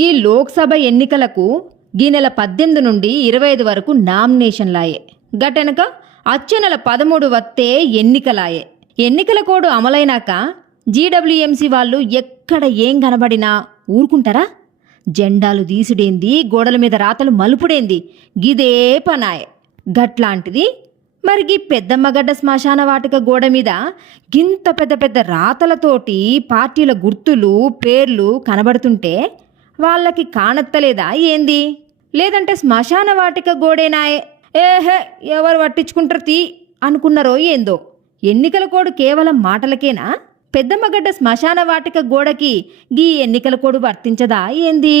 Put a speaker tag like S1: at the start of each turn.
S1: గీ లోక్సభ ఎన్నికలకు గీ నెల పద్దెనిమిది నుండి ఇరవై ఐదు వరకు నామినేషన్లాయే. గటెనక అచ్చే నెల పదమూడు వత్తే ఎన్నికలాయే. ఎన్నికల కోడ్ అమలైనాక జీడబ్ల్యూఎంసీ వాళ్ళు ఎక్కడ ఏం కనబడినా ఊరుకుంటారా? జెండాలు దీసుడేంది గోడల మీద రాతలు మలుపుడేంది గిదే పనాయే. గట్లాంటిది మరి గీ పెద్దమ్మగడ్డ శ్మశాన వాటిక గోడ మీద గింత పెద్ద పెద్ద రాతలతోటి పార్టీల గుర్తులు పేర్లు కనబడుతుంటే వాళ్ళకి కానత్తలేదా? ఏంది? లేదంటే శ్మశాన వాటిక గోడేనాయే. ఏహే ఎవరు పట్టించుకుంటారు తీ? అనుకున్నారో ఏందో? ఎన్నికల కోడు కేవలం మాటలకేనా? పెద్దమ్మగడ్డ శ్మశాన వాటిక గోడకి గీ ఎన్నికల కోడు వర్తించదా? ఏంది?